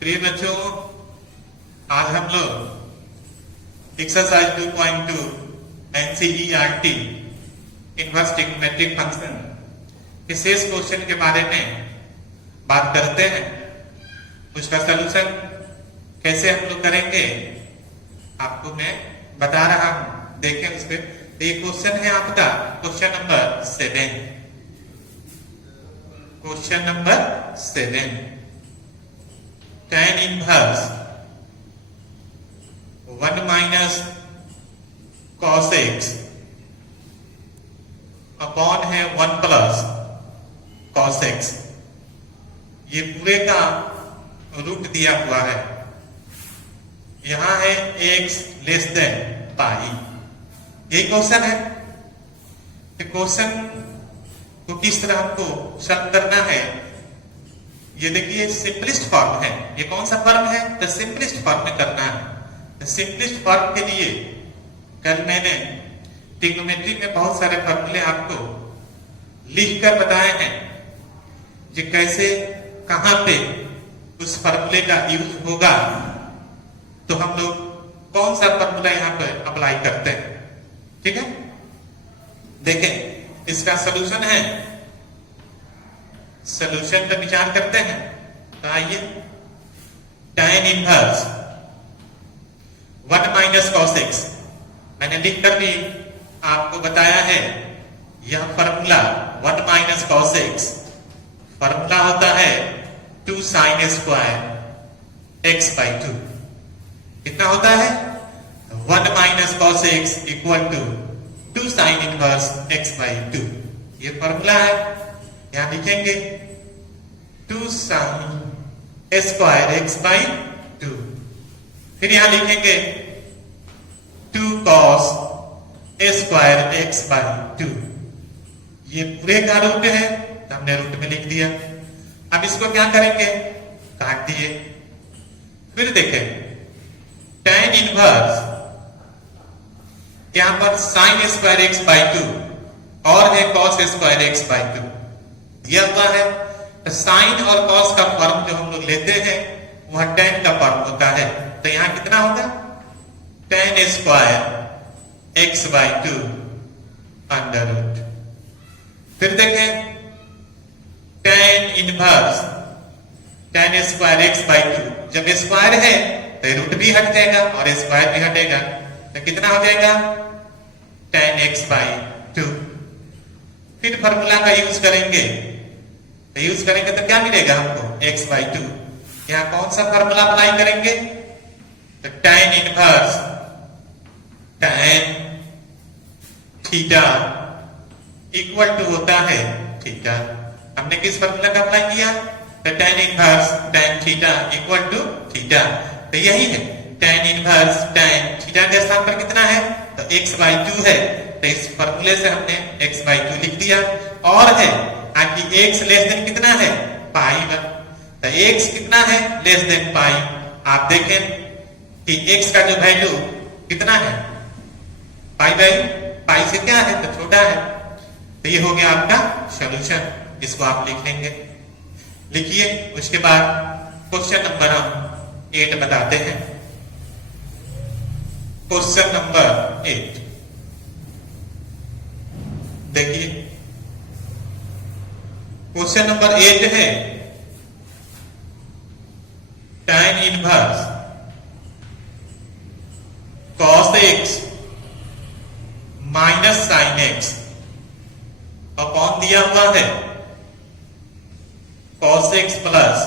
प्रिय बच्चों, आज हम लोग exercise 2.2 NCERT inverse trigonometric function के शेष क्वेश्चन के बारे में बात करते हैं। उसका सलूशन कैसे हम लोग करेंगे आपको मैं बता रहा हूं। देखें उस पर। ये क्वेश्चन है आपका question number 7। Question number 7, tan inverse 1 minus cos x upon है 1 प्लस cos x। ये पूरे का रूट दिया हुआ है। यहां है x लेस देन पाई। यही क्वेश्चन है। क्वेश्चन को किस तरह हमको सॉल्व करना है, ये देखिए सिंपलेस्ट फॉर्म है। ये कौन सा फॉर्म है? द सिंपलेस्ट फॉर्म में करना है। द सिंपलेस्ट फॉर्म के लिए कल मैंने ट्रिग्नोमेट्री में बहुत सारे फॉर्मूले आपको लिख कर बताए हैं कि कैसे कहां पे उस फॉर्मूले का यूज होगा, तो हम लोग कौन सा फॉर्मूला यहां पर अप्लाई करते हैं। ठीक है, देखें इसका सलूशन है। सलूशन पर विचार करते हैं। तो आइए, tan inverse 1 minus cos x मैंने लिख कर भी आपको बताया है। यह formula 1 minus cos x formula होता है 2 sin स्क्वायर x बाई 2। कितना होता है? 1 minus cos x equal to 2 sin inverse x by 2। ये फॉर्मूला है। यहां लिखेंगे 2 sin स्क्वायर x बाई 2। फिर यहां लिखेंगे 2 cos स्क्वायर x बाई 2। ये पूरे का रूट है, तो हमने रूट में लिख दिया। अब इसको क्या करेंगे? काट दिए। फिर देखें tan इनवर्स यहां पर sin स्क्वायर x बाई 2 और है cos स्क्वायर x बाई 2 दिया हुआ है। तो sin और cos का फॉर्म जो हम लोग लेते हैं वह tan का फॉर्म होता है। तो यहां कितना होगा? tan square x by 2 under root. फिर देखें tan inverse tan square x by 2। जब स्क्वायर है तो रूट भी हट जाएगा और स्क्वायर भी हटेगा, तो कितना हो जाएगा? tan x by 2। फिर फॉर्मूला का यूज करेंगे। तो यूज करेंगे तो क्या मिलेगा हमको? x by 2। यहां कौन सा फॉर्मूला अप्लाई करेंगे? तो tan inverse tan theta equal to होता है थीटा। हमने किस फॉर्मूला का अप्लाई किया? तो tan inverse tan theta equal to theta. तो यही है tan इनवर्स tan थीटा के स्थान पर कितना है? तो x बाई 2 है। तो इस फॉर्मूले से हमने x बाई 2 लिख दिया। और है आगे x लेस देन कितना है? पाई 1। तो x कितना है? Less than pi. आप देखें कि x का जो वैल्यू कितना है? पाई बाई पाई से क्या है? तो छोटा है। तो ये हो गया आपका सॉल्यूशन। इसको आप लिख लेंगे। लिखिए। उसके बाद क्वेश्चन नंबर हम 8 बताते हैं। क्वेश्चन नंबर 8 देखिए। क्वेश्चन नंबर 8 है tan inverse cos x minus sin x upon दिया हुआ है cos x plus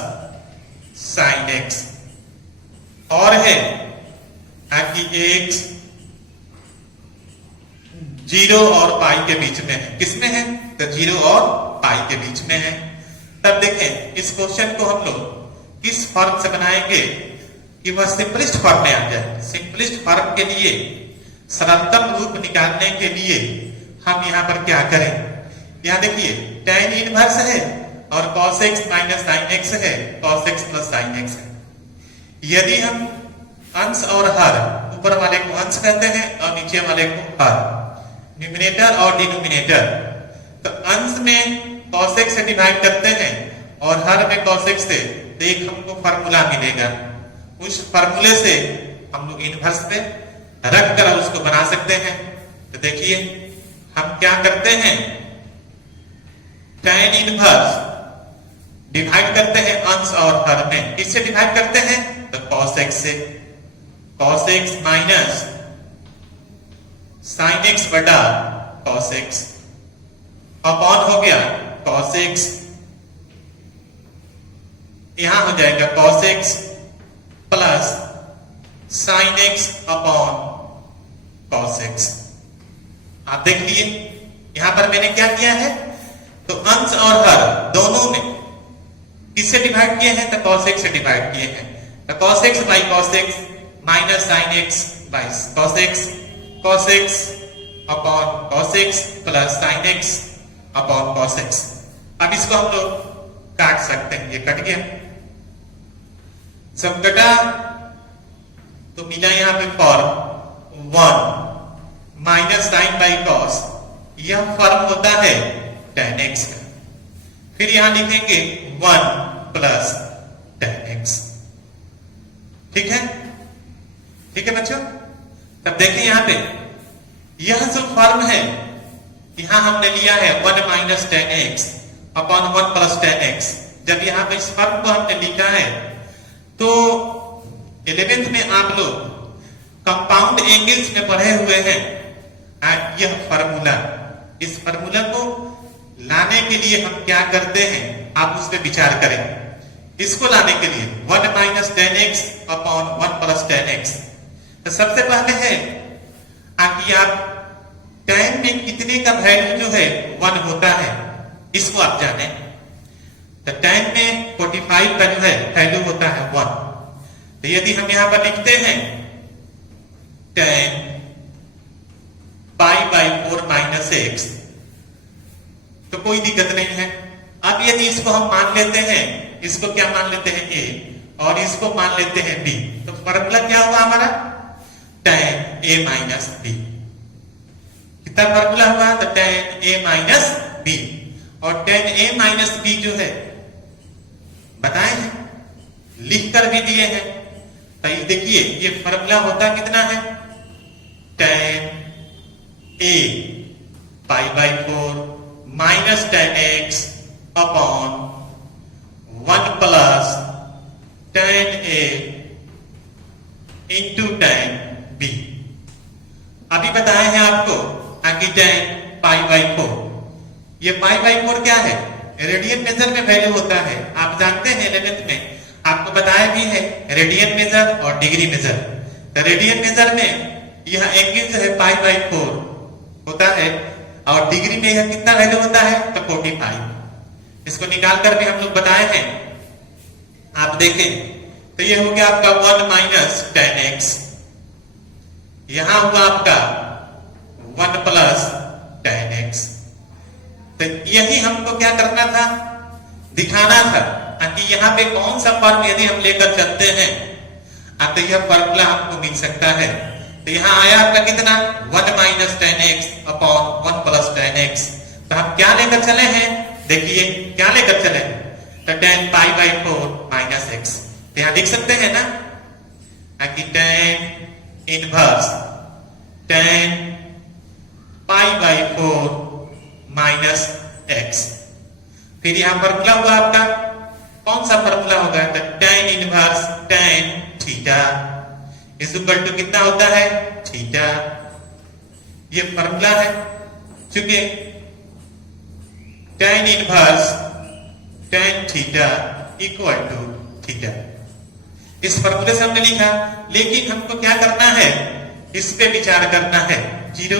sin x। और है कि x 0 और पाई के बीच में है। किसमें है? तो 0 और पाई के बीच में है। तब देखें इस क्वेश्चन को हम लोग किस फॉर्म से बनाएंगे कि वह सिंपलेस्ट फॉर्म में आ जाए। सिंपलेस्ट फॉर्म के लिए, सरलतम रूप निकालने के लिए हम यहां पर क्या करें? यहां देखिए tan इनवर्स है और cos x minus sin x है, cos x plus sin x है। यदि हम अंश और हर, ऊपर वाले को अंश कहते हैं और नीचे वाले को हर, न्यूमिनेटर और डिनोमिनेटर। तो अंश में cos x से डिवाइड करते हैं और हर में cos x से तो एक हमको फार्मूला मिलेगा, उस फार्मूले से हम लोग इनवर्स पे रख कर उसको बना सकते हैं। तो देखिए हम क्या करते हैं, tan इनवर्स डिवाइड करते हैं अंश और हर में। किससे डिवाइड करते हैं? तो cos x से। cos x minus sin x बटा cos x अपॉन हो गया cos x, यहां हो जाएगा cos x plus sin x upon cos x। आप देख लिए यहां पर मैंने क्या किया है, तो अंश और हर दोनों में किससे डिवाइड किए हैं? तो cos x से डिवाइड किए हैं। तो cos x by cos x minus sin x by cos x upon cos x plus sin x upon cos x। अब इसको हम लोग काट सकते हैं, ये कट गया, सब कटा तो मिला यहां पे form 1 minus sine by cos, यह फॉर्म होता है tan x का। फिर यहां लिखेंगे 1 प्लस tan x। ठीक है, ठीक है बच्चों। तब देखें यहां पे यह जो फॉर्म है, यहां हमने लिया है 1 minus tan x upon 1 plus tan x। जब यहां पे इस फॉर्म को हमने लिखा है तो 11th में आप लोग कंपाउंड एंगल्स में पढ़े हुए हैं। यह फार्मूला, इस फार्मूला को लाने के लिए हम क्या करते हैं, आप उस पर विचार करें। इसको लाने के लिए 1 minus tan x upon 1 plus tan x। तो सबसे पहले है कि आप tan में कितने का वैल्यू जो है 1 होता है, इसको आप जाने। तो tan में 45 का जो है वैल्यू होता है 1। तो यदि हम यहां पर लिखते हैं tan pi by 4 minus x, तो कोई दिक्कत नहीं है। अब यदि इसको हम मान लेते हैं, इसको क्या मान लेते हैं a और इसको मान लेते हैं b, तो फॉर्मूला क्या हुआ हमारा tan a माइनस b। कितना फॉर्मूला हुआ? तो tan a माइनस b। और tan a माइनस b जो है बताए हैं, लिख कर भी दिए हैं। तो ये देखिए ये फॉर्मूला होता कितना है, tan a pi by 4 minus tan x upon 1 plus tan a into tan b। अभी बताए हैं आपको कि tan पाई बाई 4, ये पाई बाई 4 क्या है? रेडियन मेजर में वैल्यू होता है। आप जानते हैं 11th में आपको बताया भी है रेडियन मेजर और डिग्री मेजर। तो रेडियन मेजर में यह एंगल जो है पाई बाई 4 होता है और डिग्री में यह कितना वैल्यू होता है? तो 45। इसको निकाल कर भी हम लोग बताए हैं, आप देखें तो ये हो गया आपका 1 माइनस tan x, यहां हुआ आपका 1 प्लस tan x। तो यही हमको क्या करना था, दिखाना था कि यहाँ पे कौन सा फॉर्म यदि हम लेकर चलते हैं तो यह फॉर्मूला हमको मिल सकता है। तो यहाँ आया आपका कितना 1 minus tan x upon 1 plus tan x। तो हम क्या लेकर चले हैं, देखिए क्या लेकर चले हैं, तो tan pi by 4 minus x। तो यहाँ लिख सकते हैं ना कि tan inverse tan pi by 4 minus x। फिर यहां फॉर्मूला हुआ आपका, कौन सा फॉर्मूला होगा, तो tan inverse tan theta is equal to कितना होता है, थीटा। ये फॉर्मूला है, चूंकि tan inverse tan theta equal to theta, इस फॉर्मूले से हमने लिखा। लेकिन हमको क्या करना है, इस पे विचार करना है। 0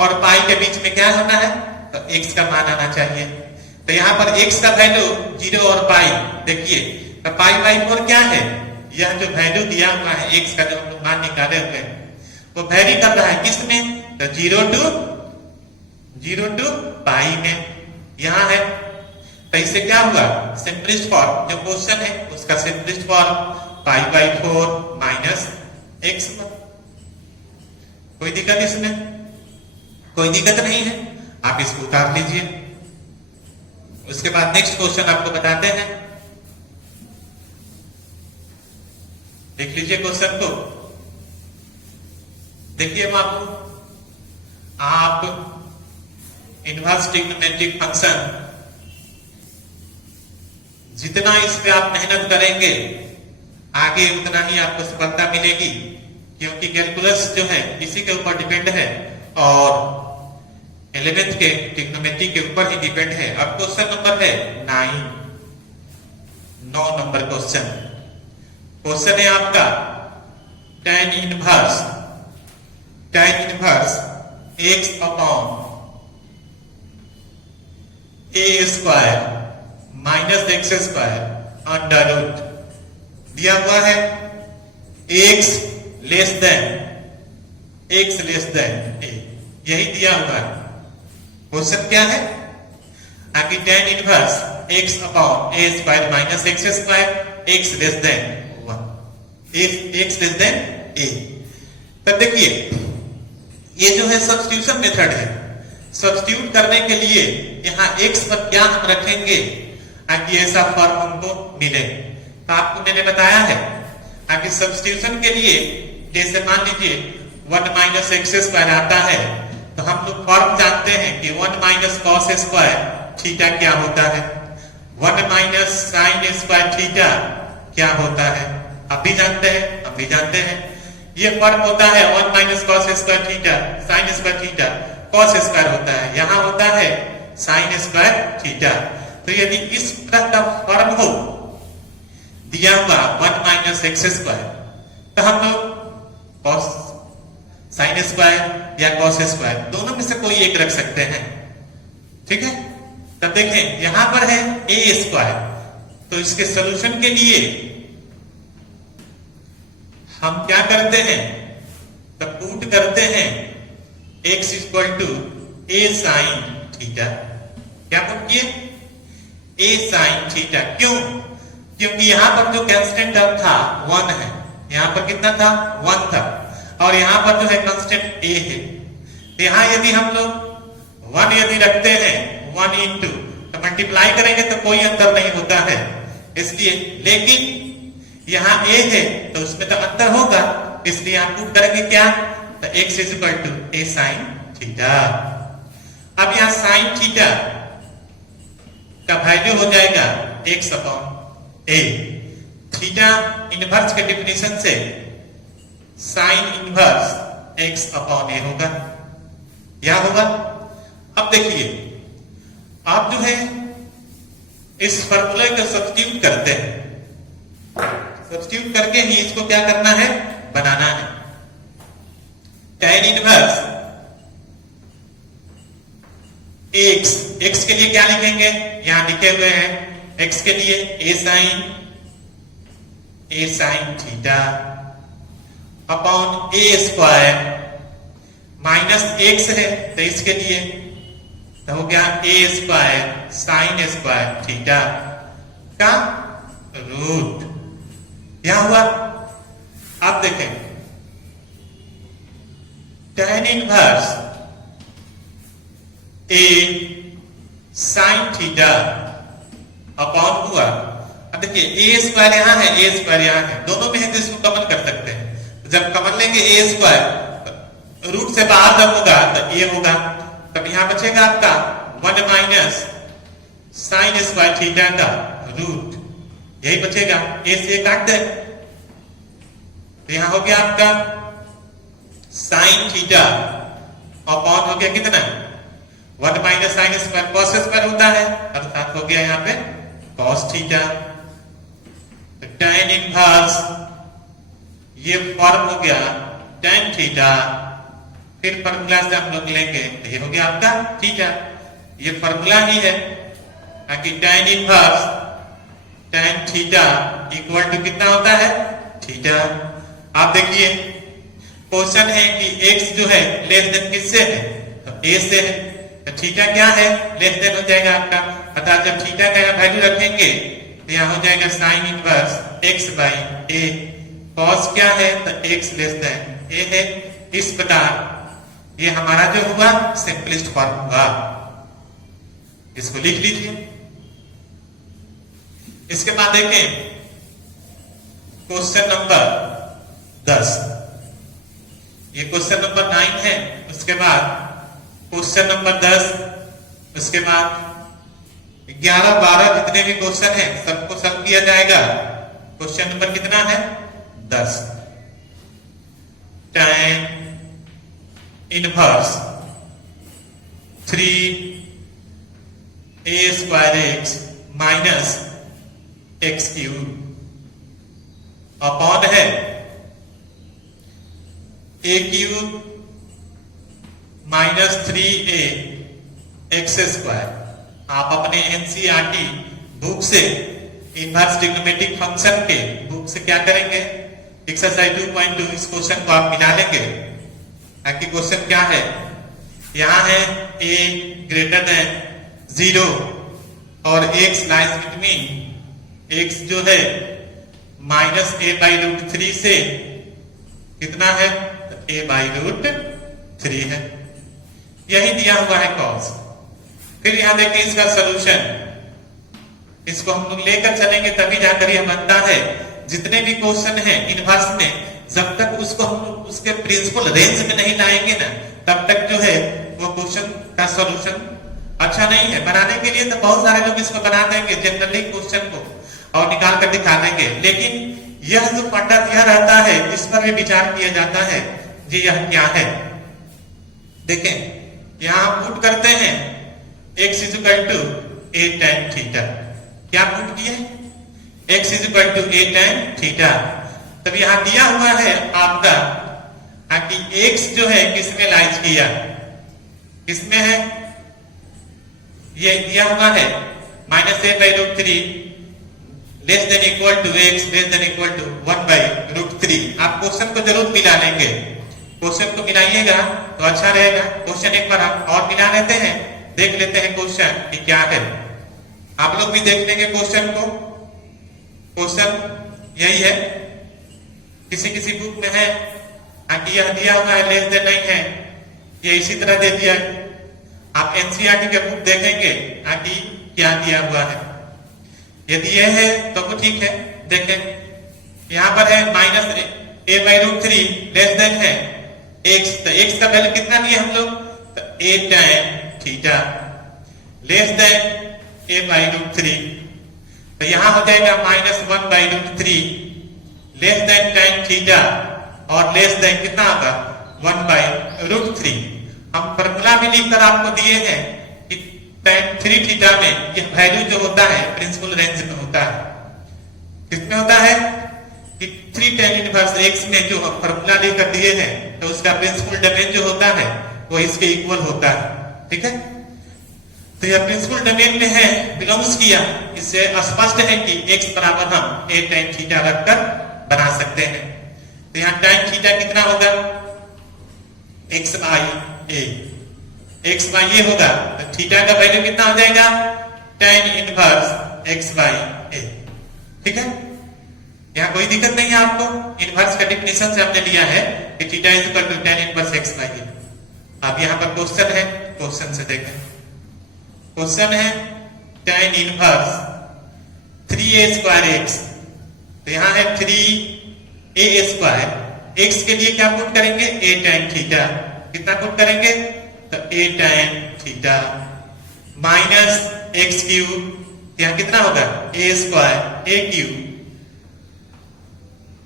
और पाई के बीच में क्या होना है, तो x का मान आना चाहिए। तो यहाँ पर x का वैल्यू 0 और पाई, देखिए तो पाई बाई 4 क्या है, यह जो वैल्यू दिया हुआ है x का, जो हम लोग मान निकाले हुए हैं, वो वैरी कर रहा है किस में, तो 0 टू पाई में यहां है। तो इससे क्या हुआ, सिंपलेस्ट फॉर्म जो क्वेश्चन है उसका simplest form pi by 4 minus x। कोई दिक्कत इसमें, कोई दिक्कत नहीं है, आप इसको उतार लीजिए। उसके बाद नेक्स्ट क्वेश्चन आपको बताते हैं। देख लीजिए क्वेश्चन को। देखिए बाबू, आप इनवर्स ट्रिग्नोमेट्रिक फंक्शन जितना इस पे आप मेहनत करेंगे आगे उतना ही आपको सफलता मिलेगी, क्योंकि कैलकुलस जो है इसी के ऊपर डिपेंड है और 11th के ट्रिग्नोमेट्री के ऊपर ही डिपेंड है। अब क्वेश्चन नंबर है 9 नंबर क्वेश्चन। क्वेश्चन है आपका tan inverse x upon a square minus x square under root दिया हुआ है x लेस देन a, यही दिया हुआ है। क्वेश्चन क्या है? आगे tan inverse x upon a square minus x square x less then 1, x less then a। तब देखिए ये जो है सब्स्टिट्यूशन मेथड है। सब्स्टिट्यूट करने के लिए यहाँ x पर क्या हम रखेंगे ताकि ऐसा फॉर्म हमको मिले, तो आपको मैंने बताया है आगे सब्स्टिट्यूशन के लिए जैसे मान लीजिए 1 माइनस एक्स स्क्वायर आता है तो हम लोग फॉर्म जानते हैं कि 1 माइनस कॉस स्क्वायर थीटा क्या होता है, 1 माइनस साइन स्क्वायर थीटा क्या होता है। आप भी जानते हैं, हम भी जानते हैं। ये फॉर्म होता है 1 minus cos square theta sine square theta cos square होता है, यहाँ होता है साइन स्क्वायर थीटा। तो यदि इस तरह का फॉर्म हो दिया हुआ 1 माइनस एक्स स्क्वायर तो हम लोग कॉस साइन स्क्वायर या कॉस स्क्वायर दोनों में से कोई एक रख सकते हैं, ठीक है। तब देखें यहां पर है a स्क्वायर, तो इसके सॉल्यूशन के लिए हम क्या करते हैं, तब पुट करते हैं x equal to a sine theta. क्या पुट किए? a sine theta. क्यों? क्योंकि यहां पर जो कांस्टेंट था 1 है, यहां पर कितना था 1 था, और यहां पर जो है कांस्टेंट a है। तो यहां यदि हम लोग 1 यदि रखते हैं 1 इंटू तो मल्टीप्लाई करेंगे तो कोई अंतर नहीं होता है, इसलिए। लेकिन यहां a है तो उसमें तो अंतर होगा, इसलिए आप पुट करेंगे क्या, तो x is equal to a sine theta. अब यहां साइन थीटा का वैल्यू हो जाएगा x upon a। Theta inverse के डेफिनेशन से sine inverse x upon a होगा, क्या होगा। अब देखिए आप जो है इस फॉर्मूले को सब्स्टिट्यूट करते हैं, सब्स्टिट्यूट करके ही इसको क्या करना है, बनाना है। tan इनवर्स x के लिए क्या लिखेंगे, यहां लिखे हुए हैं x के लिए a sine theta upon a square minus x है तो इसके लिए तो हो गया a square sine square theta का रूट। क्या हुआ? आप देखें tan inverse a sine theta upon हुआ। अब देखिए a स्क्वायर यहां है, a स्क्वायर यहां है, दोनों में है तो इसको कमन कर सकते हैं। जब कमन लेंगे a स्क्वायर रूट से बाहर जब होगा तो a होगा, तब यहां बचेगा आपका 1 माइनस साइन स्क्वायर थीटा का रूट, यही बचेगा। a से काट दे तो यहां हो गया आपका साइन थीटा अपॉन हो गया कितना 1 minus sine square cos square होता है, अर्थात हो गया यहाँ पे कॉस थीटा। तो tan इनवर्स ये फॉर्म हो गया tan थीटा, फिर फॉर्मूला से हम लोग लेंगे तो ये हो गया आपका थीटा। ये फॉर्मूला ही है कि tan inverse tan theta equal to कितना होता है, थीटा। आप देखिए क्वेश्चन है कि x जो है लेस देन किससे है, तो a से है, तो थीटा क्या है, लेस देन हो जाएगा आपका। अर्थात जब थीटा का वैल्यू रखेंगे तो यहाँ हो जाएगा sign inverse x by a। Cos क्या है, तो x लेस देन a है। इस प्रकार ये हमारा जो हुआ सिंपलेस्ट फॉर्म हुआ, इसको लिख लीजिए। इसके बाद देखें क्वेश्चन नंबर 10। ये क्वेश्चन नंबर 9 है। उसके बाद क्वेश्चन नंबर 10, उसके बाद 11, 12 जितने भी क्वेश्चन है सबको सॉल्व किया जाएगा। क्वेश्चन नंबर कितना है? 10। tan inverse 3a square x minus x cube upon है a cube minus 3a x square. आप अपने एनसीईआरटी बुक से इनवर्स ट्रिग्नोमेट्रिक फंक्शन के बुक से क्या करेंगे? एक्सरसाइज 2.2 इस क्वेश्चन को आप मिला लेंगे। ताकि क्वेश्चन क्या है? यहां है a ग्रेटर देन 0 और x लाइज बिटवीन x जो है माइनस a/√3 से कितना है? a/√3 है। यही दिया हुआ है कॉस। फिर यहां देखिए इसका सॉल्यूशन, इसको हम लोग लेकर चलेंगे तभी जाकर यह बनता है। जितने भी क्वेश्चन हैं इनवर्स में, जब तक उसको हम लोग उसके प्रिंसिपल रेंज में नहीं लाएंगे ना, तब तक जो है वो क्वेश्चन का सॉल्यूशन अच्छा नहीं है। बनाने के लिए तो बहुत सारे लोग इसको बना देंगे जनरली क्वेश्चन को और निकाल कर दिखा देंगे, लेकिन यह जो फंडा दिया रहता है इस पर भी विचार किया जाता है जी यह क्या है। देखें यहां पुट करते हैं x = a tan थीटा। क्या पुट किए? x = a tan theta. तब यहां दिया हुआ है आपका कि x जो है किसमें लाइज किया? किसमें है? ये दिया हुआ है minus a/√3 less than equal to x less than equal to 1/√3। आप क्वेश्चन को जरूर मिला लेंगे। क्वेश्चन को मिलाइएगा तो अच्छा रहेगा। क्वेश्चन एक बार हम और मिला लेते हैं, देख लेते हैं क्वेश्चन कि क्या है। आप लोग भी देख लेंगे क्वेश्चन को। क्वेश्चन यही है, किसी किसी बुक में है कि यह दिया हुआ है लेस देन नहीं है, ये इसी तरह दे दिया है। आप एनसीईआरटी के बुक देखेंगे कि क्या दिया हुआ है। यदि ये है तो वो ठीक है। देखें यहां पर है माइनस a/√3 लेस देन है x, तो x का वैल्यू कितना दिया हम लोग? तो a tan theta less than a/√3, तो यहां हो जाएगा minus 1/√3 less than tan theta और लेस देन कितना होगा? 1/√3। हम फॉर्मूला भी लिखकर आपको दिए हैं कि tan 3 थीटा में यह वैल्यू जो होता है प्रिंसिपल रेंज में होता है। किसमें होता है कि 3 tan इनवर्स x में जो हम फॉर्मूला लेकर दिए हैं तो उसका प्रिंसिपल डोमेन जो होता है वो इसके इक्वल होता है। ठीक है, तो यह प्रिंसिपल डोमेन में है, बिलोंग्स किया। इससे स्पष्ट है कि x बराबर हम a tan थीटा रखकर बना सकते हैं। तो यहाँ tan थीटा कितना होगा? x/a। x/a होगा तो थीटा का वैल्यू कितना हो जाएगा? tan inverse x/a। ठीक है, यहाँ कोई दिक्कत नहीं है आपको। इनवर्स का डेफिनेशन से हमने लिया है कि थीटा = tan इनवर्स x/a। अब यहाँ पर क्वेश्चन है, क्वेश्चन से देखें। क्वेश्चन है tan inverse 3a square x, तो यहाँ है 3a स्क्वायर। x के लिए क्या पुट करेंगे? a tan theta. कितना पुट करेंगे? तो a tan थीटा माइनस एक्स क्यूब, यहाँ कितना होगा? a square a cube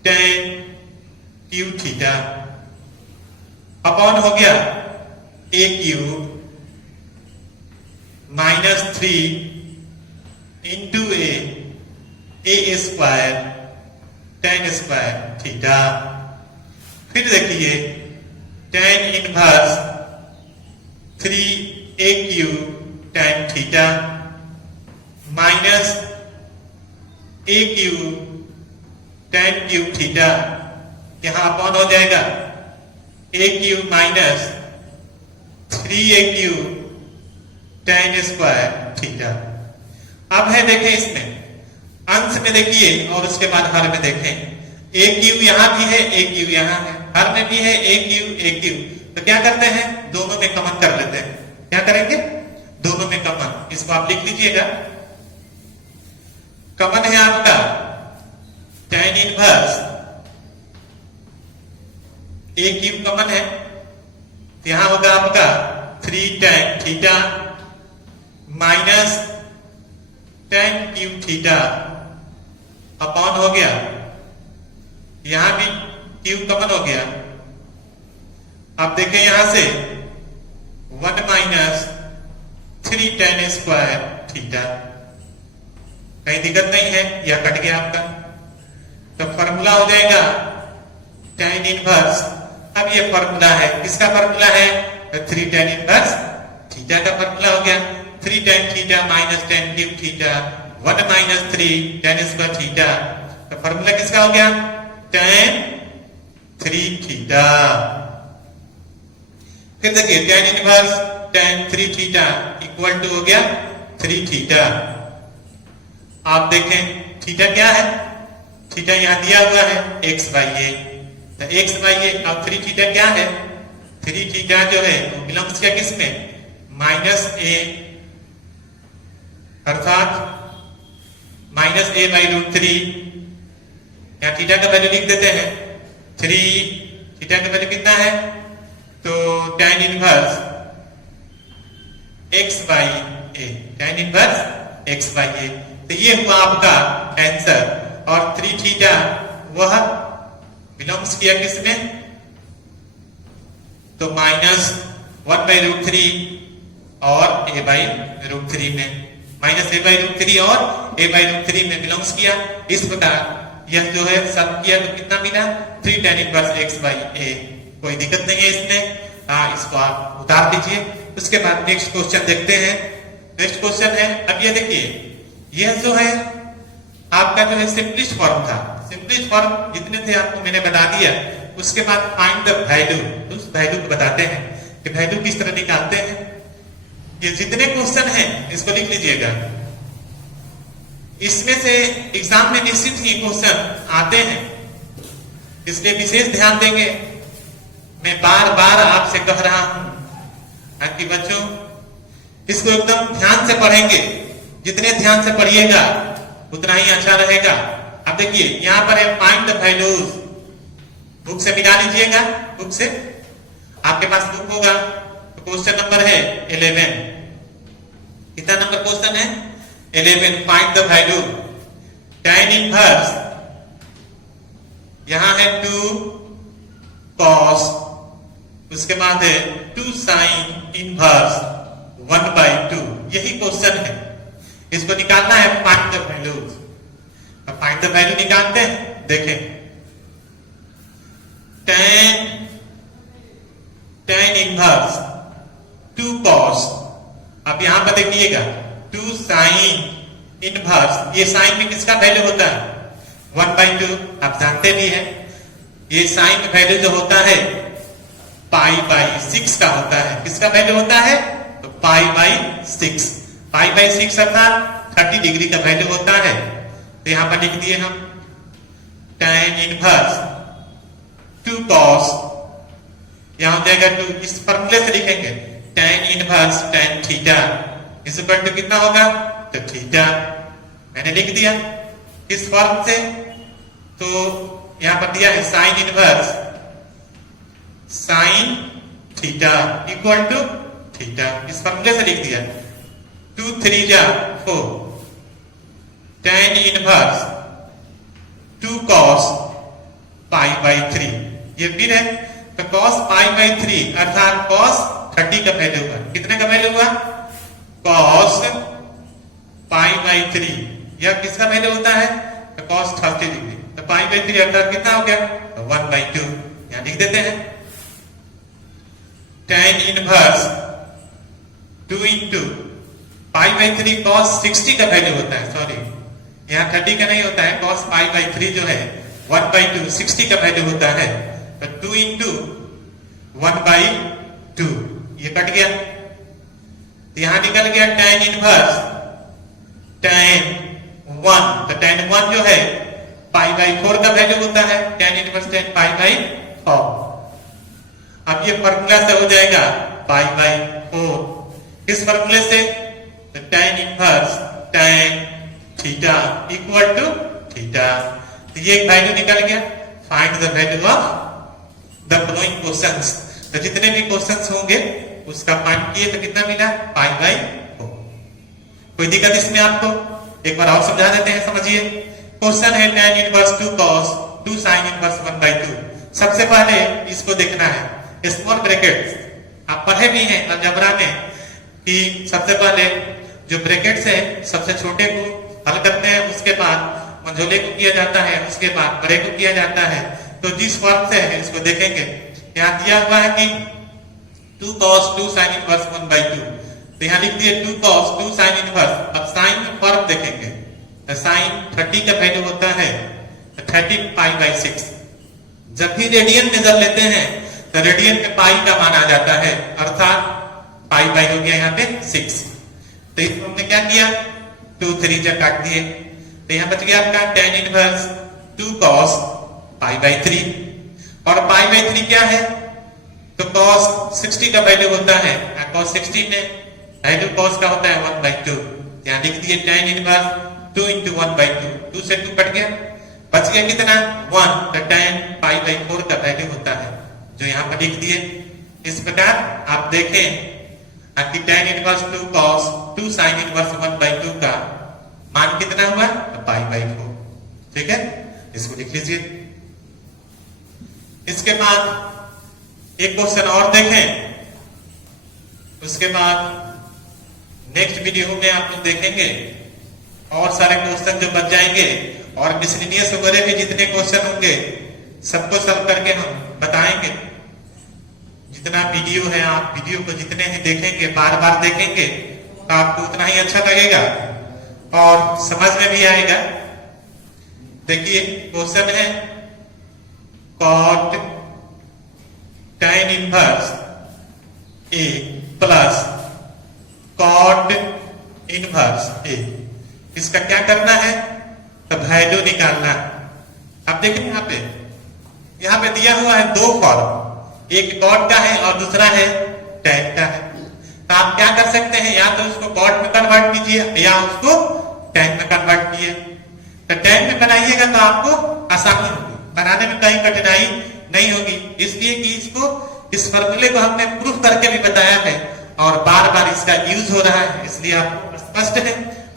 tan cube theta upon हो गया a cube minus 3 into a square tan square theta. फिर देखिए tan inverse 3a cube tan थीटा minus a cube tan cube theta, यहां upon हो जाएगा a cube minus 3a cube tan square theta. अब है देखें इसमें अंश में देखिए और उसके बाद हर में देखें। a क्यूब यहां भी है, a क्यूब यहां है, हर में भी है a क्यूब। तो क्या करते हैं? दोनों में कॉमन कर लेते हैं। क्या करेंगे? दोनों में कॉमन। इसको आप लिख लीजिएगा। कॉमन है आपका tan इनवर्स ए क्यूब कॉमन है, तो यहां होगा आपका 3 tan थीटा minus tan cube theta upon हो गया, यहां भी क्यूब कॉमन हो गया। अब देखें यहां से 1 माइनस 3 tan स्क्वायर थीटा, कहीं दिक्कत नहीं है, यह कट गया आपका। तो फॉर्मूला हो जाएगा tan इनवर्स। अब ये फॉर्मूला है, किसका फॉर्मूला है? 3 tan इनवर्स थीटा का फॉर्मूला हो गया। 3 tan थीटा minus tan cube theta 1 minus 3 tan square theta, तो फॉर्मूला किसका हो गया? tan 3 theta. फिर देखिए tan inverse tan 3 theta equal to हो गया 3 थीटा। आप देखें थीटा क्या है? थीटा यहां दिया हुआ है x बाई ए, तो x बाई ए। अब 3 थीटा क्या है? 3 थीटा जो है वो बिलोंग्स क्या किस में? माइनस ए, अर्थात माइनस ए बाई रूट 3। यहां थीटा का वैल्यू लिख देते हैं 3, थीटा का वैल्यू कितना है? तो tan inverse x by A, tan inverse x by A. तो ये हुआ आपका आंसर। और 3 थीटा वह बिलोंग्स किया किसमें? तो माइनस 1 बाई रूट 3 और a बाई रूट 3 में, माइनस a बाई रूट 3 और a बाई रूट 3 में बिलोंग्स किया। इस प्रकार यह जो है सब किया तो कितना मिला? 3 tan inverse x by a। कोई दिक्कत नहीं है इसमें, इसको आप उतार दीजिए। उसके बाद नेक्स्ट क्वेश्चन देखते हैं। नेक्स्ट क्वेश्चन है, अब ये देखिए, यह जो है आपका जो है सिंपलिस्ट फॉर्म था। सिंपलिस्ट फॉर्म जितने थे आपको मैंने बता दिया। उसके बाद फाइंड द वैल्यू, उस वैल्यू को बताते हैं कि वैल्यू किस तरह निकालते हैं। ये जितने क्वेश्चन हैं इसको लिख लीजिएगा। इसमें से एग्जाम में निश्चित ही क्वेश्चन आते हैं, इसलिए विशेष ध्यान देंगे। मैं बार बार आपसे कह रहा हूं कि बच्चों इसको एकदम ध्यान से पढ़ेंगे। जितने ध्यान से पढ़िएगा उतना ही अच्छा रहेगा। अब देखिए यहां पर है फाइंड द वैल्यूज, बुक से मिला लीजिएगा। बुक से आपके पास बुक होगा तो क्वेश्चन नंबर है 11। कितना नंबर क्वेश्चन है? 11। Find the value tan inverse, यहां है 2 cos, उसके बाद है 2 sin इनवर्स 1 बाई 2। यही क्वेश्चन है, इसको निकालना है फाइंड द वैल्यूज। अब फाइंड द वैल्यू निकालते हैं। देखें tan इनवर्स 2 cos, अब यहां पर देखिएगा 2 sin इनवर्स, ये साइन में किसका वैल्यू होता है? 1 बाई 2। आप जानते भी हैं ये साइन वैल्यू जो होता है पाई बाई 6 का होता है। किसका वैल्यू होता है? तो पाई बाई 6। पाई बाई 6 अर्थात 30 डिग्री का वैल्यू होता है। तो यहां पर लिख दिए हम tan इनवर्स 2 cos, यहां हो जाएगा 2, इस फॉर्मूले से लिखेंगे tan इनवर्स tan थीटा इस इक्वल टू कितना होगा? तो थीटा मैंने लिख दिया किस फॉर्म से? तो यहां पर दिया है sine inverse sine theta equal to theta, इस फॉर्मूले से लिख दिया। 2 3 जा 4, tan inverse 2 cos pi by 3, ये फिर है तो cos पाई बाई 3 अर्थात cos 30 का वैल्यू हुआ। कितने का वैल्यू हुआ? cos पाई बाई 3, यह किसका वैल्यू होता है? तो cos 30 डिग्री, तो पाई बाई 3 अर्थात कितना हो गया? तो 1 बाई 2। यहां लिख देते हैं tan inverse 2 into pi by 3 cos 60 का वैल्यू होता है। सॉरी, यहाँ 30 का नहीं होता है। cos पाई बाई 3 जो है 1 बाई 2 60 का वैल्यू होता है। तो 2 इंटू 1 बाई 2, ये कट गया। तो यहां निकल गया tan इनवर्स tan 1, तो tan 1 जो है पाई बाई 4 का वैल्यू होता है। tan inverse tan pi by 4। अब ये फॉर्मूला से हो जाएगा पाई बाई 4। इस फॉर्मूले से तो tan inverse tan theta equal to theta, तो ये एक वैल्यू निकल गया। Find the value of the following questions, तो जितने भी क्वेश्चंस होंगे उसका फाइंड किए तो कितना मिला, पाई बाई 4। कोई दिक्कत इसमें आपको? एक बार और समझा देते हैं, समझिए। क्वेश्चन है tan inverse 2 cos 2 sin inverse 1/2। सबसे पहले इसको देखना है स्मॉल ब्रैकेट्स, आप पढ़े भी हैं अलजेब्रा में कि सबसे पहले जो ब्रैकेट्स है सबसे छोटे को हल करते हैं, उसके बाद मंझोले को किया जाता है, उसके बाद बड़े को किया जाता है। तो जिस फॉर्म से है इसको देखेंगे, यहाँ दिया हुआ है कि 2 cos 2 sin इनवर्स 1/2, तो यहाँ लिख दिए 2 cos 2 sin इनवर्स। अब साइन में फॉर्म देखेंगे तो साइन 30 का वैल्यू होता है 30 π/6। जब भी रेडियन मेजर लेते हैं तो रेडियन में पाई का मान आ जाता है, अर्थात पाई बाई हो गया यहाँ पे 6। तो इसको हमने क्या किया, 2 3 जा काट दिए, तो यहाँ बच गया आपका tan इनवर्स 2 cos π/3। और π/3 क्या है, तो cos 60 का वैल्यू होता है, cos 60 में वैल्यू cos का होता है 1/2। यहाँ लिख दिए tan इनवर्स 2 × 1/2, 2 से 2 कट गया, बच गया कितना 1, तो tan π/4 का वैल्यू होता है, जो यहाँ पर लिख दिए। इस प्रकार आप देखें कि tan inverse 2 cos 2 sin inverse 1/2 का मान कितना हुआ, π/4। ठीक है, इसको लिख लीजिए। इसके बाद एक क्वेश्चन और देखें, उसके बाद नेक्स्ट वीडियो में आप लोग देखेंगे और सारे क्वेश्चन जो बच जाएंगे, और मिसलिनियस वगैरह भी जितने क्वेश्चन होंगे सबको सॉल्व करके हम बताएंगे। जितना वीडियो है, आप वीडियो को जितने ही देखेंगे, बार बार देखेंगे, तो आपको उतना ही अच्छा लगेगा और समझ में भी आएगा। देखिए क्वेश्चन है cot tan inverse A plus cot inverse A, इसका क्या करना है, तो वैल्यू निकालना। अब देखिए यहाँ पे दिया हुआ है 2 फॉर्म, एक cot का है और दूसरा है tan का है। तो आप क्या कर सकते हैं, या तो उसको cot में कन्वर्ट कीजिए या उसको tan में कन्वर्ट कीजिए। तो tan में बनाइएगा तो आपको आसानी होगी, बनाने में कहीं कठिनाई नहीं होगी, इसलिए कि इसको इस फॉर्मूले को हमने प्रूफ करके भी बताया है और बार बार इसका यूज हो रहा है, इसलिए आपको स्पष्ट है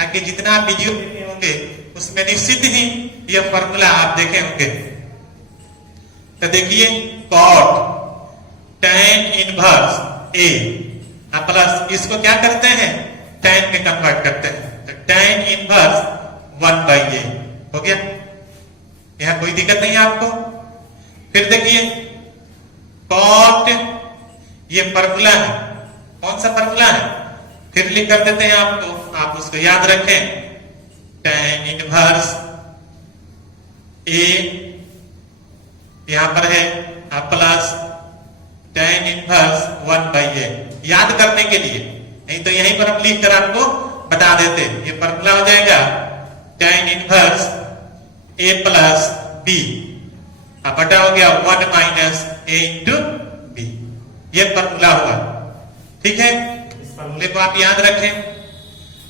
कि जितना आप वीडियो देखे होंगे उसमें निश्चित ही यह फॉर्मूला आप देखे होंगे। तो देखिए cot tan inverse A plus इसको क्या करते हैं, tan में कन्वर्ट करते हैं, तो tan इनवर्स 1/A हो गया। यहाँ कोई दिक्कत नहीं है आपको। फिर देखिए cot, ये फॉर्मूला है, कौन सा फॉर्मूला है, फिर लिख कर देते हैं आपको, आप उसको याद रखें। tan इनवर्स A यहां पर है प्लस tan इनवर्स 1/A, याद करने के लिए, नहीं तो यहीं पर हम लिख कर आपको बता देते। ये फॉर्मूला हो जाएगा tan inverse A plus B, बटा हो गया 1 माइनस A इंटू B, ये फॉर्मूला हुआ। ठीक है, इस फॉर्मूले को आप याद रखें।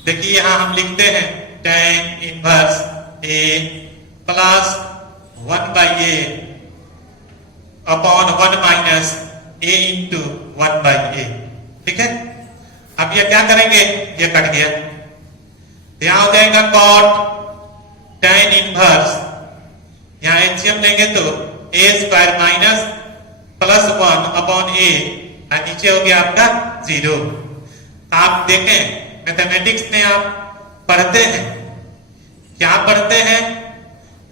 देखिए यहां हम लिखते हैं tan inverse A plus 1/A upon 1 minus A into 1/A। ठीक है, अब ये क्या करेंगे, ये कट गया, यहां हो जाएगा cot tan इनवर्स, यहां एचसीएम लेंगे तो A square minus plus 1 upon A, और नीचे हो गया आपका 0। आप देखें मैथमेटिक्स में आप पढ़ते हैं, क्या पढ़ते हैं,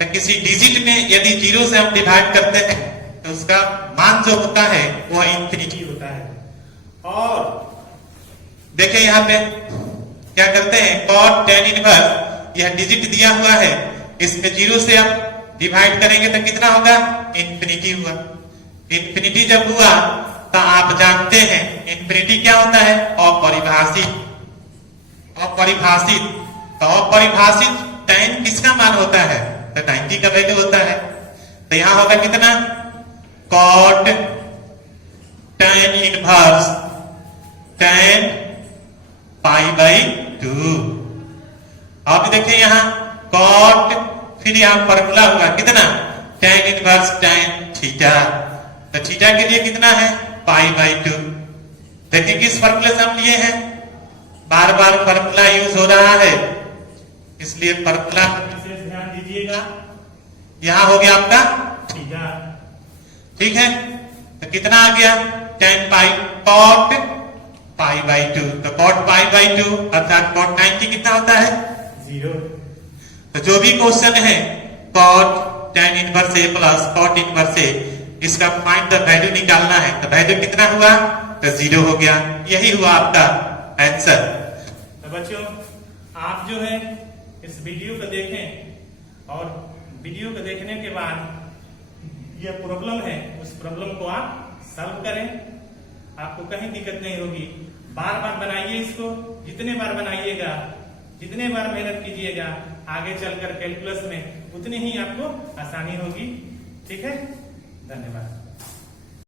तो किसी डिजिट में यदि 0 से हम डिवाइड करते हैं तो उसका मान जो होता है वह इंफिनिटी होता है। और देखें यहाँ पे क्या करते हैं, cot tan इनवर्स, यह डिजिट दिया हुआ है, इसमें 0 से आप डिवाइड करेंगे तो कितना होगा, इंफिनिटी हुआ। इंफिनिटी जब हुआ तो आप जानते हैं इंफिनिटी क्या होता है, अपरिभाषित। अपरिभाषित, तो अपरिभाषित tan किसका मान होता है, तो 90 का वैल्यू होता है। तो यहां होगा कितना, cot tan इनवर्स tan π/2। आप देखें यहां cot, फिर यहां फॉर्मूला हुआ कितना, tan इनवर्स tan थीटा तो थीटा के लिए कितना है π/2। देखिए किस फॉर्मूले से हम लिए हैं, बार बार फॉर्मूला यूज हो रहा है, इसलिए फॉर्मूला विशेष ध्यान दीजिएगा। यहां हो गया आपका थीटा, ठीक है। तो कितना आ गया tan पाई cot π/2। तो cot π/2 अर्थात cot 90 कितना होता है 0। तो जो भी क्वेश्चन है cot tan inverse a plus cot inverse a, इसका फाइंड द वैल्यू निकालना है। तो वैल्यू कितना हुआ तो 0 हो गया। यही हुआ आपका आंसर। तो बच्चों आप जो है इस वीडियो को देखें और वीडियो को देखने के बाद यह प्रॉब्लम है उस प्रॉब्लम को आप सॉल्व करें, आपको कहीं दिक्कत नहीं होगी। बार बार बनाइए इसको, जितने बार बनाइएगा, जितने बार मेहनत कीजिएगा, आगे चलकर कैलकुलस में उतनी ही आपको आसानी होगी। ठीक है, धन्यवाद।